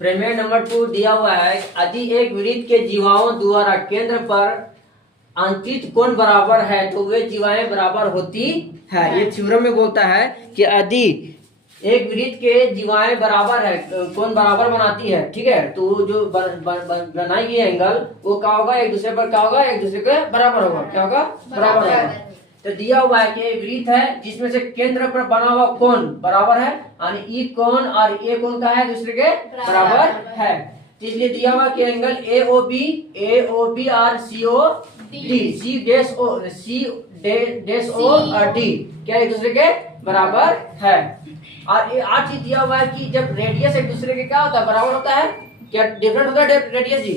प्रमेय नंबर 2 दिया हुआ है, यदि एक वृत्त के जीवाओं द्वारा केंद्र पर अंकित कोण बराबर है तो वे जीवाएं बराबर होती है। ये थ्योरम में बोलता है कि यदि एक वृत्त के जीवाएं बराबर है, कोण बराबर बनाती है, ठीक है, तो जो बनाई गई एंगल वो क्या होगा, एक दूसरे पर क्या होगा, एक दूसरे के बराबर होगा। क्या होगा? बराबर होगा। तो दिया हुआ है कि एक वृत्त है जिसमें से केंद्र पर बना हुआ कोण बराबर है, यानी ई कोण और ए कोण का है दूसरे के बराबर है। तो इसलिए दिया हुआ कि एंगल ए ओ बी और सी O D, C dash O और डी क्या एक दूसरे के बराबर है। और ये आज चीज दिया हुआ है कि जब रेडियस एक दूसरे के क्या होता है, बराबर होता है, क्या डिफरेंट होता है रेडियस जी?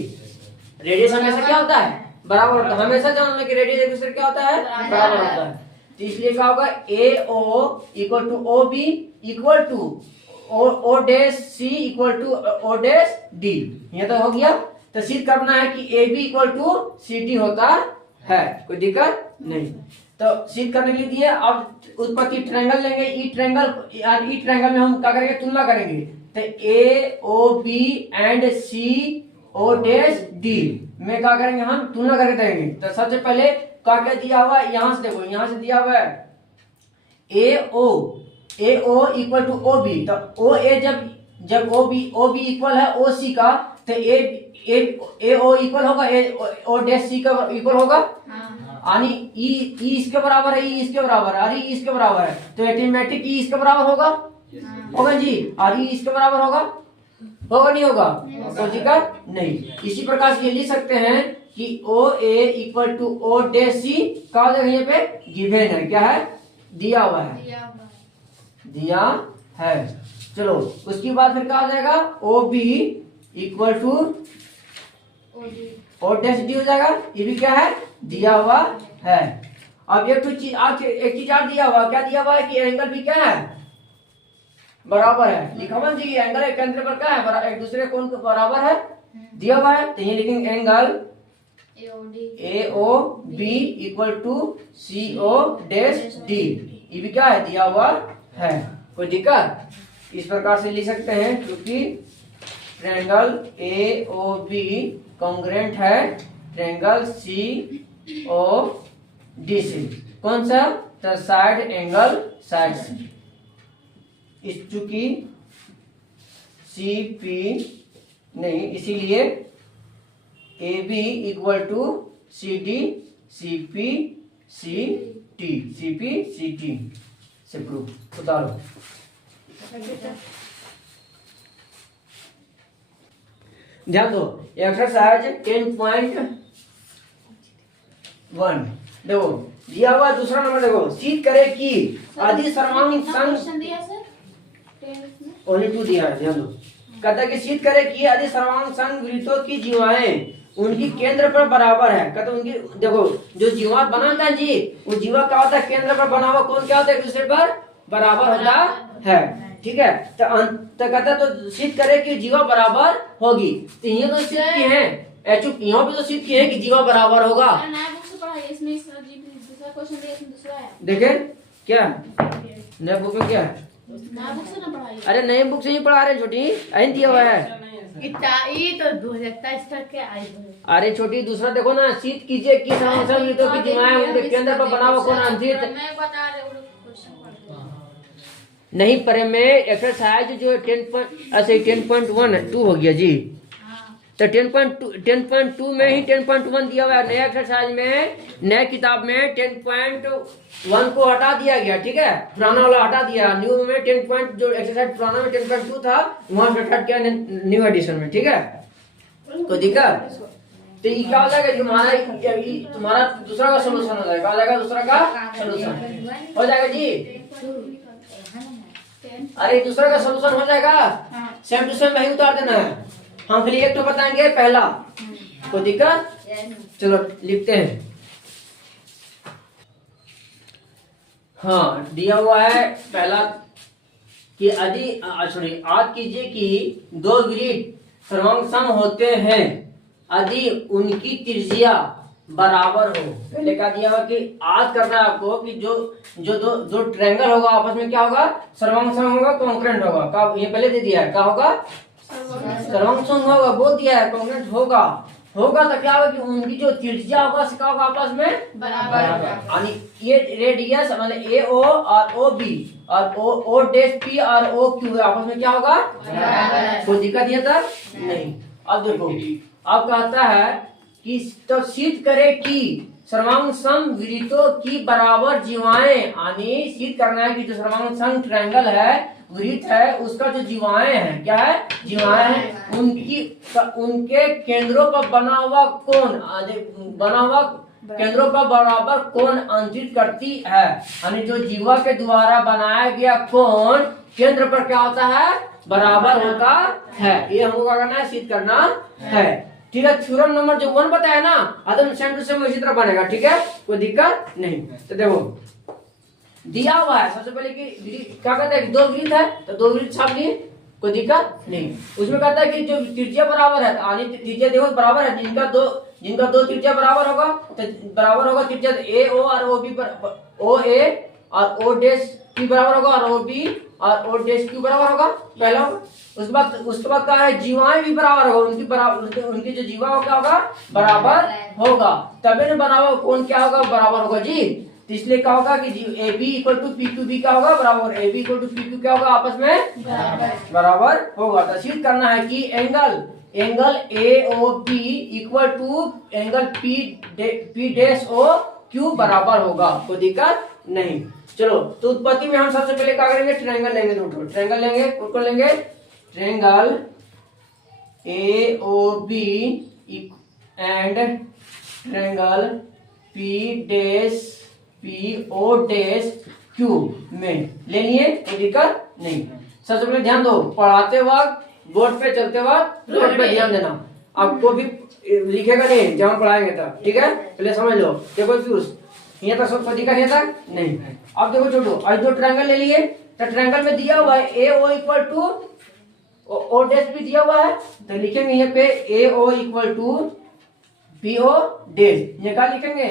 रेडियस हमेशा क्या होता है, बराबर होता है। हमेशा जान लो कि रेडियस एक दूसरे क्या होता है, बराबर होता है। तो इसलिए क्या होगा, A O equal to O B equal to O dash C equal to O dash D. ये तो हो गया। तो सिद्ध करना है कि A B equal to C D होता है, कोई दिक्कत नहीं। तो सिद्ध करने के लिए दिए। अब उत्पत्ति ट्रायंगल लेंगे, ई ट्रायंगल में हम क्या करेंगे, तुलना करेंगे। तो A O B and C O dash D में क्या करेंगे, हम तुलना करके देंगे। तो सबसे पहले क्या क्या दिया हुआ है, यहां से देखो, यहां से दिया हुआ है A O equal to O B. तो ओ ए जब ओ बी इक्वल है ओ सी का, तो ए ओ इक्वल होगा ए ओ डैश सी का इक्वल होगा, यानी ई इसके बराबर है, ई इसके बराबर है, और ई इसके बराबर है। तो ऑटोमेटिक ई इसके बराबर होगा, होगा जी, और ई इसके बराबर होगा, होगा नहीं होगा, कोई दिक्कत नहीं। इसी प्रकार से ये लिख सकते हैं कि ओ A equal to O dash सी का यहाँ पे गिवन है, क्या है, दिया हुआ है, दिया है। चलो उसके बाद फिर क्या आ जाएगा, O B equal to O dash D हो जाएगा। ये भी क्या है, दिया हुआ है। अब एक चीज और दिया हुआ, क्या दिया हुआ है कि एंगल भी क्या है, बराबर है। लिखा जी एंगल एक केंद्र पर क्या है, एक दूसरे कोण के बराबर है, दिया हुआ है। तो ये लिखेंगे angle A O B equal to C O dash D. ये भी क्या है, दिया हुआ है, कोई दिक्कत। इस प्रकार से लिख सकते हैं क्योंकि triangle A O B congruent है ट्रायंगल सी ओ डी से। कौन सा, तो साइड एंगल साइड से। इस चूंकि सी पी नहीं, इसीलिए A B equal to C D C P C T से प्रूफ उतारो। ध्यान दो, एक्सरसाइज 10.1 देखो दिया हुआ दूसरा नंबर, देखो सिद्ध करे कि आदि सर्वांग संग ओनली 2 दिया है। ध्यान दो, कहता है कि सिद्ध करे कि आदि सर्वांग संग वृत्तों की जीवाएं उनकी केंद्र पर बराबर है। कहते उनकी, देखो जो जीवा बनाता है जी, वो जीवा क्या होता है, केंद्र पर बना हुआ कोण क्या होता है, एक दूसरे पर बराबर होता है, ठीक है। तो कहता तो सिद्ध करे कि जीवा बराबर होगी। तो ये तो सिद्ध किए हैं, यहाँ पे तो सिद्ध किए हैं कि जीवा बराबर होगा। देखे क्या नए बुक में क्या है, अरे नए बुक से ही पढ़ा रहे, छोटी अहन दिया हुआ है तो 2027 तक के आई। अरे छोटी दूसरा देखो ना, सिद्ध कीजिए कि की जीवाएं उनके केंद्र पर बना हुआ कोण अंकित नहीं परे में। एक्सरसाइज जो 10.2 हो गया जी। तो 10.2 में ही 10.1 दिया हुआ है। नया एक्सरसाइज में, नए किताब में 10.1 को हटा दिया गया, ठीक है, पुराना वाला हटा दिया। न्यू में 10. जो एक्सरसाइज पुराना में 10.2 था वहां से हटा किया न्यू एडिशन में, ठीक है, कोई दिक्कत। तो ये क्या हो जाएगा, तुम्हारा दूसरा का सोल्यूशन हो जाएगा, दूसरा का सोल्यूशन हो जाएगा जी। अरे दूसरा का सोल्यूशन हो जाएगा, सेम टू सेम वही उतार देना है। हम खाली एक तो बताएंगे पहला, कोई दिक्कत। चलो लिखते हैं। हाँ दिया हुआ है पहला कि यदि याद कीजिए कि दो वृत्त सर्वांग सम होते हैं यदि उनकी त्रिज्या बराबर हो। पहले क्या दिया हुआ कि आज करना है आपको कि जो ट्रायंगल होगा आपस में क्या होगा, सर्वांग सम होगा, कॉन्करेंट होगा। ये पहले दे दिया है, क्या होगा, सर्वांग संग होगा, बोल दिया है कॉन्ग्रेंट होगा। होगा तो क्या होगा कि उनकी जो त्रिज्या होगा उसका होगा आपस में बराबर। यानी ये रेडियस मतलब ए ओ और ओ बी और ओ डैश पी और ओ क्यू आपस में क्या होगा बराबर। कोई दिक्कत ये तक नहीं। अब देखो अब कहता है कि तो सिद्ध करे कि सर्वांग समवृत्तों की बराबर जीवाएं, यानी सिद्ध करना है कि जो सर्वांग सम ट्रायंगल है वृत्त है उसका जो जीवाएं हैं क्या है जीवाएं हैं उनके केंद्रों पर बना हुआ कोण केंद्रों पर बराबर कोण अंकित करती है। यानी जो जीवा के द्वारा बनाया गया कोण केंद्र पर क्या होता है बराबर होता है। ये हमको क्या करना है सिद्ध करना है। ठीक है, थ्योरम नंबर जो 1 बताया ना एकदम सेम टू सेम इसी तरह बनेगा। ठीक है, कोई दिक्कत नहीं। तो देखो दिया हुआ है सबसे पहले कि क्या कहता है दो वृत्त है तो दो वृत्त छाप लिए, कोई दिक्कत नहीं। उसमें कहता है कि जो त्रिज्या बराबर है यानी त्रिज्या देखो बराबर है जिनका दो त्रिज्या बराबर होगा तो बराबर होगा त्रिज्या ए ओ और ओ बी पर ओ ए और ओ डैश क्यू बराबर होगा और ओ बी और ओ डैश क्यू बराबर होगा पहला। उसके बाद क्या है जीवाएं भी बराबर होगा उनकी जो जीवा हो क्या होगा बराबर होगा तभी ना बना हुआ कौन क्या होगा बराबर होगा जी। तो इसलिए क्या होगा कि A B equal to P Q B क्या होगा बराबर A B equal to P Q क्या होगा आपस में बराबर होगा। तो सिद्ध करना है कि angle A O B equal to angle P dash O Q बराबर होगा, कोई दिक्कत नहीं। चलो तो उत्पत्ति में हम सबसे पहले क्या करेंगे ट्रायंगल लेंगे, दो ट्रायंगल लेंगे। कौन लेंगे triangle A O B and triangle P dash P O dash Q में ले लिए, कोई दिक्कत नहीं। सबसे पहले ध्यान दो पढ़ाते वक्त बोर्ड पे चलते वक्त बोर्ड पे ध्यान देना, आपको भी लिखेगा नहीं जब हम पढ़ाएंगे तब। ठीक है, पहले समझ लो। देखो यहाँ तक सब दिक्कत नहीं था नहीं। अब देखो छोटो आज दो ट्रायंगल ले लिए तो ट्रायंगल में दिया हुआ है A O equal to O dash भी दिया हुआ है तो लिखेंगे यहाँ पे A O equal to P O dash, ये क्या लिखेंगे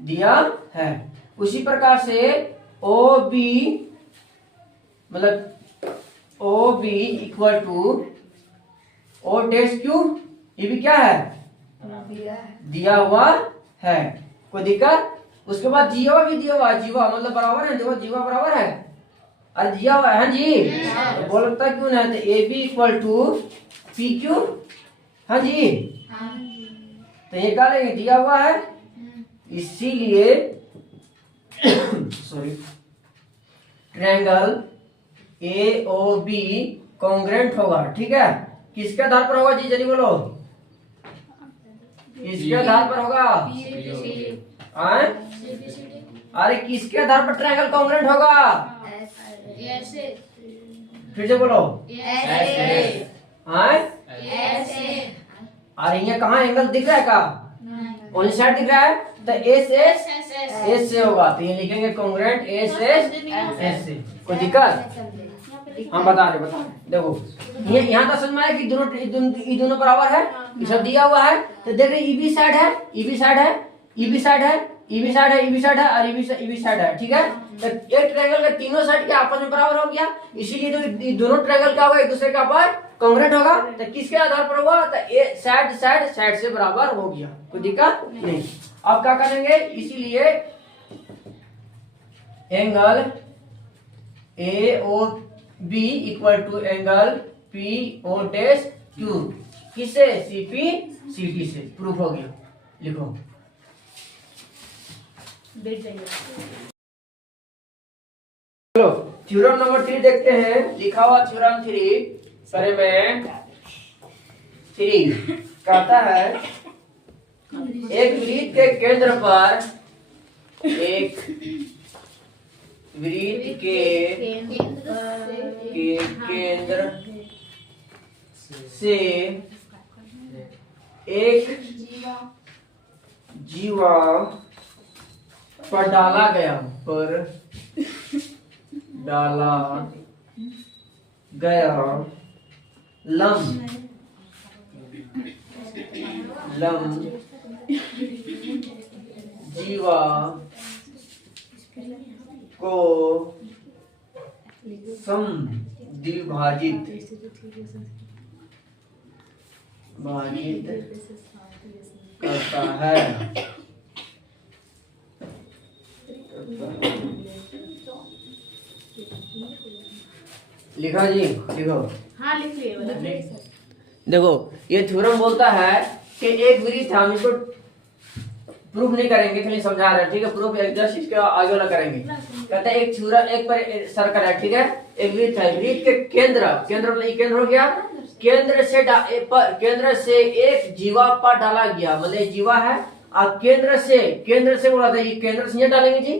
दिया है। उसी प्रकार से ओ बी मतलब O B equal to O dash Q ये भी क्या है दिया हुआ है, कोई दिक्कत। उसके बाद जीवा भी दिया हुआ है, जीवा मतलब बराबर है, देखो जीवा बराबर है अरे दिया हुआ है हाँ जी तो बोलता क्यों ना तो A B equal to P Q हाँ जी तो ये क्या लेंगे दिया हुआ है इसीलिए sorry triangle A O B congruent होगा। ठीक है, किसके आधार पर होगा जी जल्दी बोलो किसके आधार पर होगा अरे किसके आधार पर ट्रायंगल कॉन्ग्रेंट होगा फिर से बोलो अरे ये कहाँ एंगल दिख रहा है का कौन सी साइड दिख रहा है तो एस से होगा तो ये लिखेंगे कॉन्ग्रेंट एस से, कोई दिक्कत। हम बता रहे देखो ये यहाँ तक समझ में आया कि दोनों बराबर है ये सब दिया हुआ है तो देख रहे ईबी साइड है ईबी साइड है ईबी साइड है ईबी साइड है ईबी साइड है और ईबी साइड है। ठीक है, तो एक ट्रायंगल का तीनों साइड के आपस में बराबर हो गया इसीलिए तो दोनों ट्रायंगल क्या होगा एक दूसरे के ऊपर कॉन्ग्रेंट होगा तो किसके आधार पर होगा तो साइड से बराबर हो गया, कोई दिक्कत नहीं। अब क्या करेंगे इसीलिए angle A O B equal to angle P O dash Q किससे सी टी से प्रूफ हो गया। लिखो चलो थ्योरम नंबर 3 देखते हैं। लिखा हुआ थ्योरम 3 सरे में 3 कहता है एक वृत्त के केंद्र पर एक वृत्त के केंद्र से एक जीवा पर डाला गया लंब जीवा को द्विभाजित भाजित करता है। लिखा जी, लिखो। हाँ लिख लिए वाला। देखो ये थ्योरम बोलता है कि एक वृत्त, हम इसको प्रूफ नहीं करेंगे, खाली समझा रहे हैं, ठीक है। प्रूफ जस्ट इसके आगे वाला करेंगे। कहते हैं एक थ्योरम, एक पर सर्कल है, ठीक है, एक वृत्त है, वृत्त के केंद्र, केंद्र मतलब केंद्र हो गया, केंद्र से एक जीवा पर डाला गया, मतलब जीवा है, अब केंद्र से बोला था, ये केंद्र से डालेंगे जी,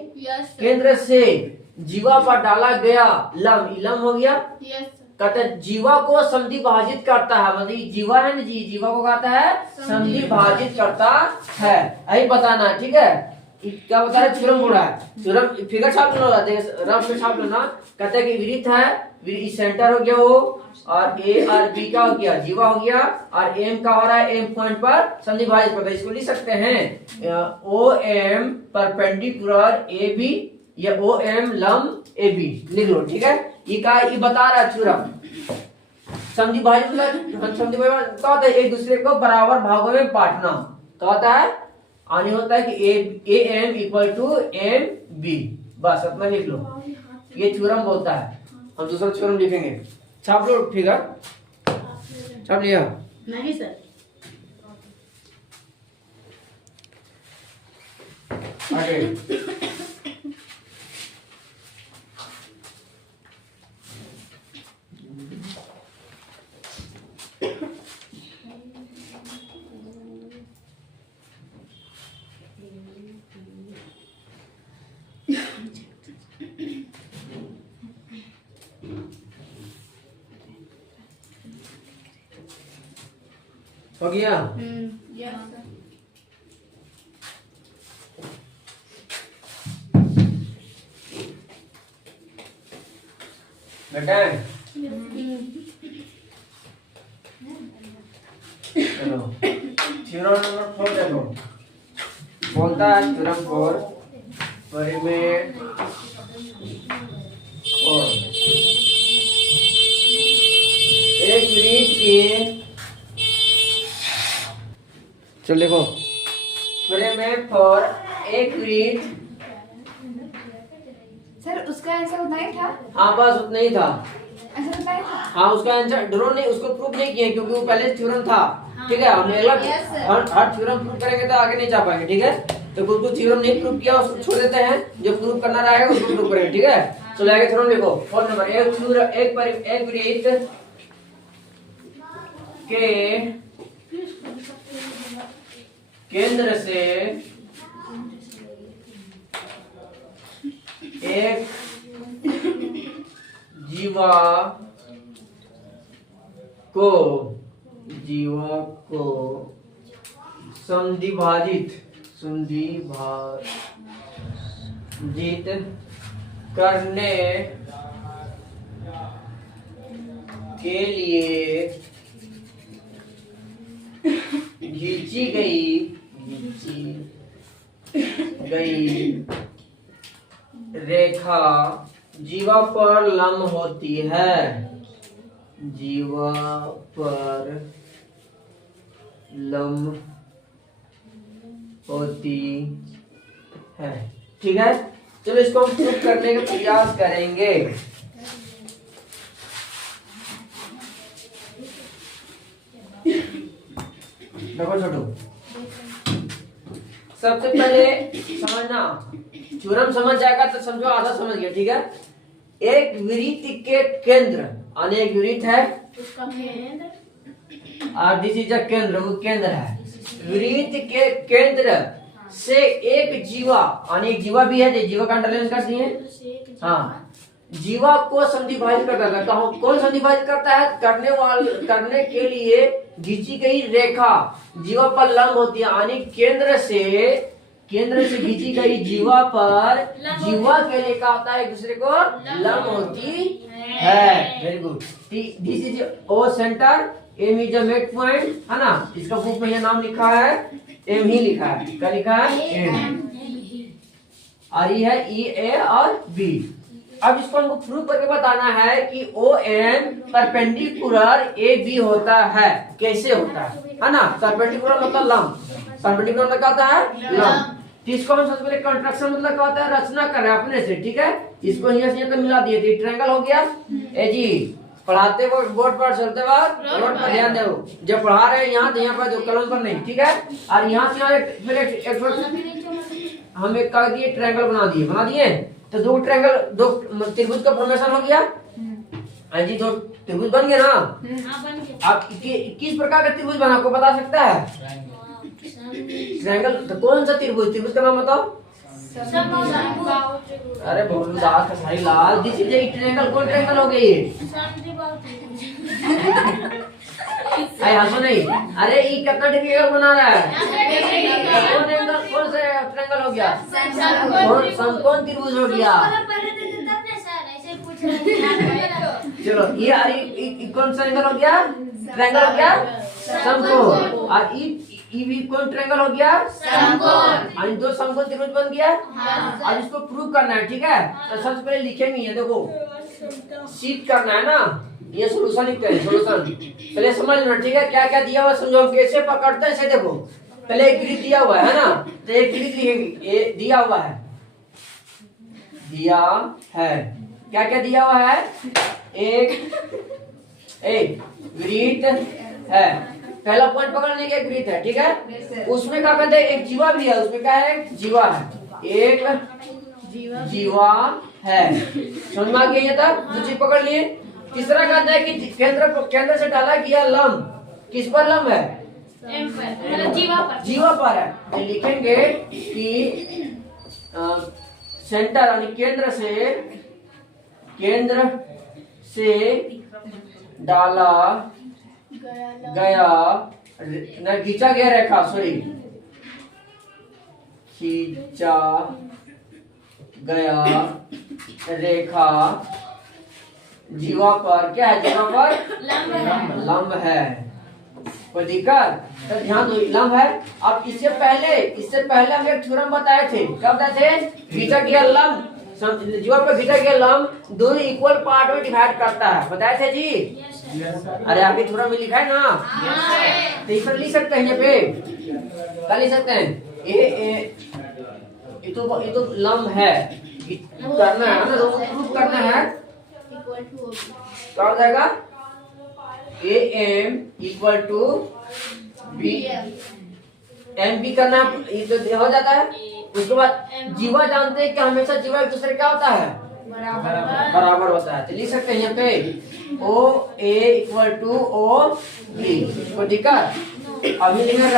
केंद्र से जीवा पर डाला गया लम हो गया। कहते हैं जीवा को समद्विभाजित करता है, मतलब जीवा है ना जी, जीवा को कहता है समद्विभाजित करता है, यही बताना है, ठीक है। क्या बता रहा है, थ्योरम बोल रहा है, थ्योरम फिगर छाप लेना, रफ में छाप लेना। कहते हैं कि वृत्त है, सेंटर हो गया वो, और ए और बी का हो गया, जीवा हो गया, और एम का हो रहा है, एम पॉइंट पर समद्विभाजित करता है। इसको लिख सकते हैं O M perpendicular A B, या ओ एम लम ए बी, लिख लो, ठीक है। ये बता रहा है थ्योरम। समद्विभाजित समद्विभाजित क्या होता है, एक दूसरे को बराबर भागों में बांटना, क्या होता है, आने होता है कि A M equal to M B, बस इतना लिख लो, ये थ्योरम बोलता है। हम दूसरा थ्योरम लिखेंगे, छाप लो फिगर, छाप लिया? नहीं सर। आगे हो गया। बेटा चलो थ्योरम नंबर 4 देखो, बोलता है थ्योरम 4 परिमेय और एक वृत्त के, चलो देखो, परिमेय फॉर एक वृत्त। सर उसका आंसर उतना ही था? हाँ बस उतना ही था। आंसर उतना ही था? हाँ उसका आंसर ड्रो नहीं, उसको प्रूफ नहीं किया क्योंकि वो पहले थ्योरम था, ठीक है। हम अगला हर थ्योरम प्रूफ करेंगे तो आगे नहीं जा पाएंगे, ठीक है। तो कुछ थ्योरम नहीं प्रूफ किया उसको छोड़ देते हैं, जो प्रूफ करना रहेगा उसको प्रूफ करेंगे, ठीक है। चलो आगे थ्योरम लिखो। 4 नंबर, एक वृत्त के केंद्र से एक जीवा को समद्विभाजित करने के लिए खींची गई रेखा जीवा पर लंब होती है, जीवा पर लंब होती है, ठीक है। चलो इसको हम प्रूफ करने का प्रयास करेंगे। देखो छोटू, सबसे पहले समझना, थ्योरम समझ जाएगा तो समझो आधा समझ गया, ठीक है। एक वृत्त के केंद्र, यानी एक वृत्त है उसका केंद्र, और दिस इज अ केंद्र, वो केंद्र है। वृत्त के केंद्र से एक जीवा, यानी एक जीवा भी है, जीवा का अंडरलाइन कर दिए, हाँ, जीवा को समद्विभाजित करता है। कौन समद्विभाजित करता है? करने के लिए खींची गई रेखा जीवा पर लंब होती है, यानी केंद्र से खींची गई जीवा पर, जीवा के लिए क्या होता है, एक दूसरे को लंब होती है। Very good. This is O centre, M is a midpoint, है ना। इसका बुक में ये नाम लिखा है, एम ही लिखा है, क्या लिखा है, एम। और ये है ई ए और बी, अब इसको हमको प्रूव करके बताना है कि O N perpendicular A B होता है। कैसे होता है ना? परपेंडिकुलर मतलब लंब, परपेंडिकुलर मतलब क्या होता है? लंब। तो इसको हम सबसे पहले कंस्ट्रक्शन मतलब क्या होता है? रचना कर रहे हैं अपने से, ठीक है। इसको यहाँ से यहाँ तक मिला दिए थे, ट्रायंगल हो गया। ए जी पढ़ाते वक्त बोर्ड पर, चलते वक्त रोड पर ध्यान दो। जब पढ़ा रहे हैं यहाँ तो यहाँ पर दो, कलम पर नहीं, ठीक है। और यहाँ से यहाँ फिर हम एक कर दिए, ट्रायंगल बना दिए। तो दो ट्रायंगल, दो त्रिभुज का फॉर्मेशन हो गया। हाँ जी, दो त्रिभुज बन गया ना। आप किस प्रकार का त्रिभुज बना, आपको बता सकता है? ट्रायंगल। तो कौन सा त्रिभुज? त्रिभुज का नाम बताओ। अरे बोलू दाल कसाई लाल, दिस इज ए ट्रायंगल। कौन ट्रायंगल हो गया ये? अरे हंसो नहीं। अरे ये कितना डिग्री का बना रहा है? कौन एंगल, कौन सा ट्रायंगल हो गया? कौन समकोण त्रिभुज हो गया। चलो ये कौन सा एंगल हो गया? ट्रायंगल हो गया समकोण। और ये भी कौन ट्रायंगल हो गया? समकोण। और दो समकोण त्रिभुज बन गया। अब इसको प्रूव करना है, ठीक है। तो सबसे पहले लिखेंगे, ये देखो शीट करना है ना, ये सॉल्यूशन लिखते हैं। सॉल्यूशन पहले समझ लेना, ठीक है। क्या क्या दिया हुआ समझो, हम कैसे पकड़ते हैं इसे। देखो पहले एक वृत्त दिया हुआ है ना, तो एक वृत्त लिखेंगे। ये दिया हुआ है, दिया है। क्या क्या दिया हुआ है? एक वृत्त है। पहला पॉइंट पकड़ने के, एक वृत्त है, ठीक है। उसमें क्या कहते हैं? एक जीवा भी है। उसमें क्या है? जीवा है। एक जीवा है। समझ में आ गया ये तक? दो चीज पकड़ लिए। तीसरा कहता है कि केंद्र से डाला गया लंब किस पर लंब है? जीवा पर है। तो लिखेंगे कि सेंटर यानी केंद्र से डाला गया न खींचा गया रेखा, सॉरी खींचा गया रेखा जीवा पर क्या है? जीवा पर लंब है। कोई दिक्कत? तो ध्यान दो, लंब है। अब इससे पहले हम एक थ्योरम बताए थे। क्या बताए थे? खींचा गया लंब, जीवा पर खींचा गया लंब दोनों इक्वल पार्ट में डिवाइड करता है। बताए थे जी? अरे आपके थ्योरम में लिखा है ना? तो इस पर लिख सकते हैं, यहाँ पे क्या लिख सकते हैं? ये तो लंब है, करना है ना, प्रूफ करना है। क्या हो जाएगा? A M equal to B, M B करना, ये तो हो जाता है। उसके बाद जीवा जानते हैं कि हमेशा जीवा एक दूसरे क्या होता है? बराबर होता है। तो लिख सकते हैं यहाँ पे ओ A equal to O B. तो ठीक है। अभी लिखा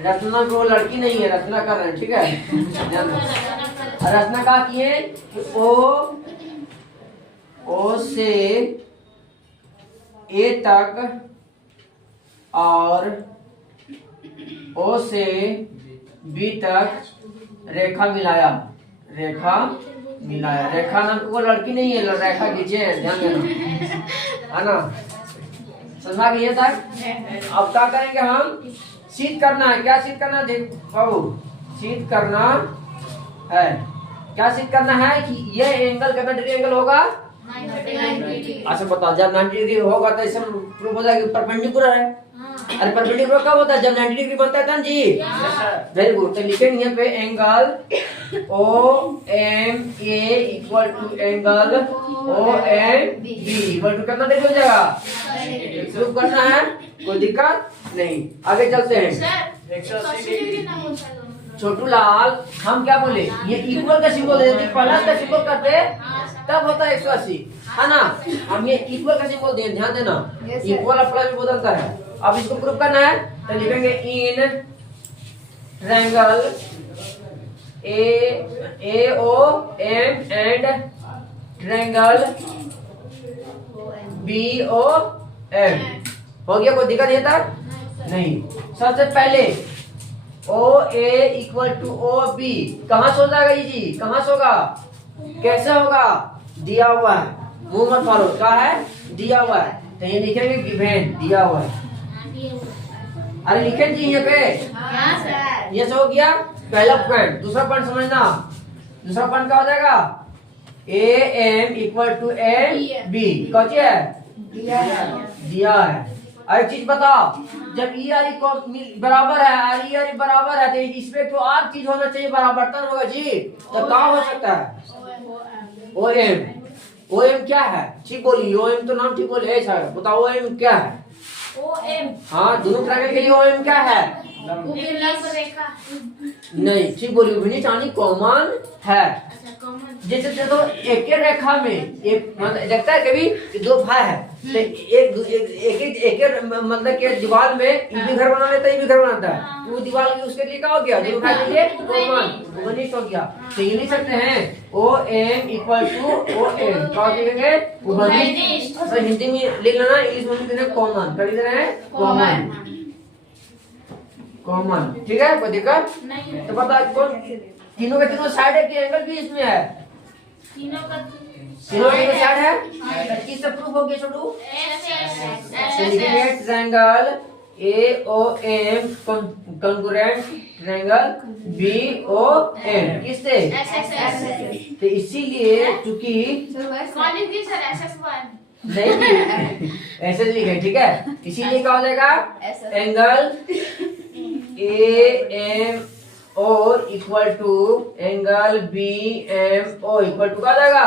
रचना को लड़की नहीं है, रचना कर रहे हैं, ठीक है। रचना कहा किए? ओ से ए तक और ओ से बी तक रेखा मिलाया। रेखा नाम को लड़की नहीं है, रेखा खींचे, ध्यान देना, है ना। समझा गया तक? अब क्या करेंगे हम? शीत करना है। क्या शीत करना है बाबू? शीत करना है। क्या शीत करना है कि ये एंगल कितना डिग्री एंगल होगा? 90। अच्छा बताओ, जब 90 डिग्री होगा तो इससे प्रूफ हो जाएगा परपेंडिकुलर है। अरे परपेंडिकुलर कब होता है? जब 90 डिग्री बनता है तब जी। Very good. तो लिखेंगे यहाँ पे angle O M A equal to angle O M B equal to कितना डिग्री हो जाएगा? प्रूफ करना है, कोई दिक्कत नहीं। आगे चलते हैं। छोटू लाल, हम क्या बोले? ये इक्वल का सिंबल दे देते, प्लस का सिंबल करते तब होता है 180, है ना। हम ये इक्वल का सिंबल दे, ध्यान देना, इक्वल और प्लस में बदलता है। अब इसको प्रूफ करना है तो लिखेंगे in triangle A O M and triangle B O M. हो गया? कोई दिक्कत है तक? नहीं। सबसे पहले O A equal to O B कहाँ से हो जाएगा ये जी? कहाँ से होगा? कैसे होगा? दिया हुआ है, मुंह मत मारो। क्या है? दिया हुआ है। तो ये लिखेंगे गिवन, दिया हुआ है। अरे लिखे जी यहाँ पे। ये हो गया पहला पॉइंट। दूसरा पॉइंट समझना। दूसरा पॉइंट क्या हो जाएगा? A M equal to M B कौन है दिया है। एक चीज बताओ, जब ई आर को बराबर है और ई आर बराबर है तो इसमें तो और चीज होना चाहिए बराबर तब होगा जी। तो क्या हो सकता है ओ एम। ओ एम क्या है ठीक बोली, ओ एम तो नाम ठीक बोले ऐसा बताओ ओ एम क्या है। ओ एम हाँ दोनों ट्रायंगल के लिए ओ एम क्या है उपलब्ध रेखा। नहीं ठीक बोली उभयनिष्ठ यानी कॉमन है। अच्छा कॉमन। जैसे देखो एक ही रेखा में एक मतलब देखता है कभी दो भाई है तो एक मतलब के दीवार में ये भी घर बना लेता है ये भी घर बनाता है, वो दीवार की उसके लिए क्या हो गया दोनों भाई के लिए कॉमन उभयनिष्ठ हो गया। तो ये लिख सकते हैं O M equal to O M क्या लिखेंगे उभयनिष्ठ। तो हिंदी में लिख लेना, इंग्लिश में लिख देना कॉमन, कर देना है कॉमन कॉमन ठीक है कोई दिक्कत नहीं तो बता कौन तीनों के तीनों साइड है कि एंगल भी इसमें है तीनों का तीनों के साइड है किससे प्रूफ हो गया छोटू सिंडिकेट triangle A O M congruent triangle B O M किससे तो इसीलिए चूंकि नहीं ऐसे लिखे ठीक है इसीलिए क्या हो जाएगा angle A M O equal to angle B M O equal to क्या जाएगा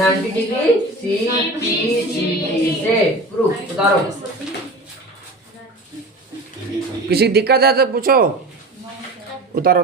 90 डिग्री सी पी सी से प्रूफ उतारो। किसी दिक्कत है तो पूछो उतारो।